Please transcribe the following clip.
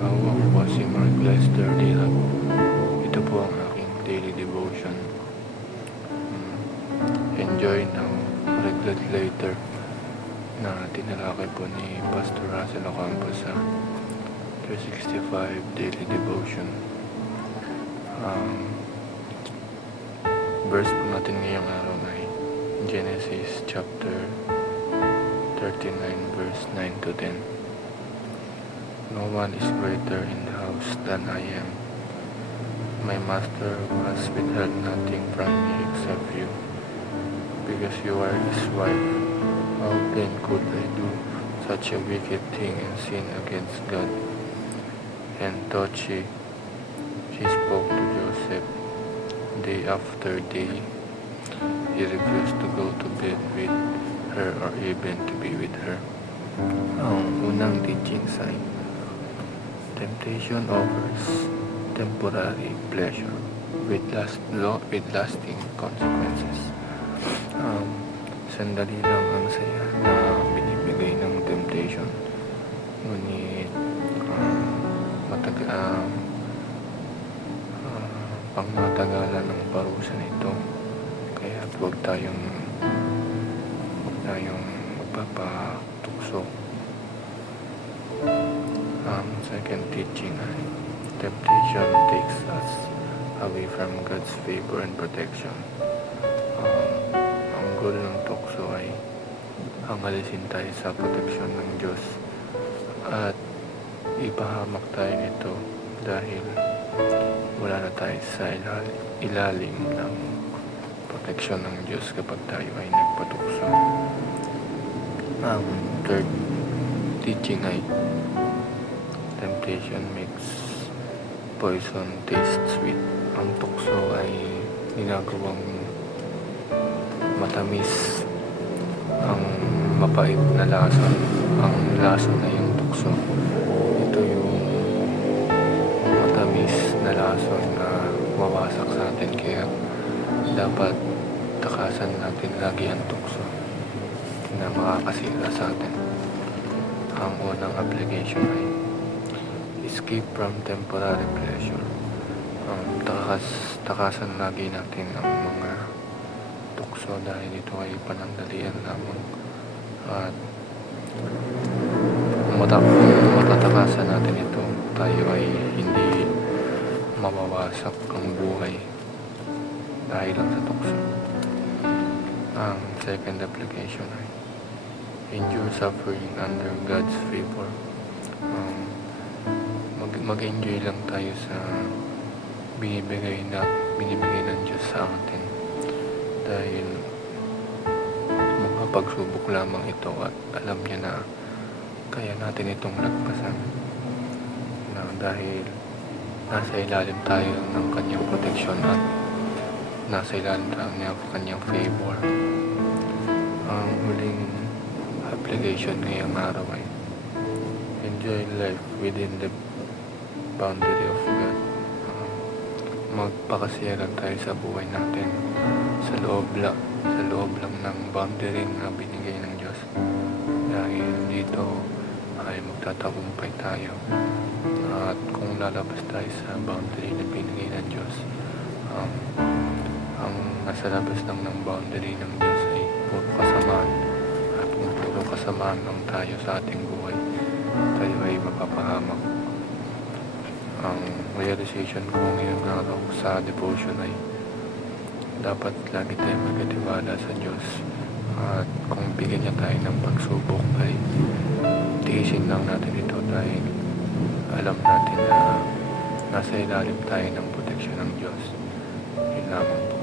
araw, ako po si Mark Lester Dilag. Ito po ang aking daily devotion. Enjoy now, regret later, na tinalakay po ni Pastor Russell Ocampo sa 365 daily devotion. Verse po natin ngayong araw ay Genesis chapter 39 verse 9 to 10. No one is greater in the house than I am. My master has withheld nothing from me except you, because you are his wife. How then could I do such a wicked thing and sin against God? And thought she spoke to Joseph day after day. He refused to go to bed with her or even to be with her. Ang unang teaching sign: temptation offers temporary pleasure with lasting consequences. Sandali lang ang saya na binibigay ng temptation, ngunit pangmatagalan ng parusa nito. Kaya huwag tayong magpapatukso. Second teaching ay temptation takes us away from God's favor and protection. Ang goal ng tukso ay alisin tayo sa proteksyon ng Diyos at ipahamak tayo nito dahil wala na tayo sa ilalim ng proteksyon ng Diyos kapag tayo ay nagpatukso. Ang third teaching ay temptation makes poison taste sweet. Ang tukso ay ginagawang matamis ang mapait na lason. Ang lason na yung tukso. Ito yung matamis na lason na mawasak sa atin, kaya dapat takasan natin lagi ang tukso na makakasira sa atin. Ang unang application ay escape from temporary pleasure. Takasan lagi natin ang mga tukso dahil ito ay panandalian lamang, at matatakasan natin ito, tayo ay hindi mawawasak ang buhay dahil lang sa tukso. Ang second application ay endure suffering under God's favor. Mag-enjoy lang tayo sa binibigay ng Diyos sa atin, dahil mga pagsubok lamang ito at alam niya na kaya natin itong lagpasan, na dahil nasa ilalim tayo ng kanyang proteksyon at nasa ilalim tayo ng kanyang favor. Ang huling application ngayong araw ay enjoy life within the boundary of God. Magpakasaya lang tayo sa buhay natin sa loob lang ng boundary na binigay ng Diyos, dahil dito ay magtatagumpay tayo. At kung lalabas tayo sa boundary na binigay ng Diyos, ang nasa labas lang ng boundary ng Diyos ay puro kasamaan, at kung puro kasamaan lang tayo sa ating buhay, tayo ay mapapahamak. Ang realization ko ngayong araw sa devotion ay dapat lagi tayo magkatiwala sa Diyos, at kung bigyan niya tayo ng pagsubok ay tiisin lang natin ito, dahil alam natin na nasa ilalim tayo ng proteksyon ng Diyos. Yun lamang po.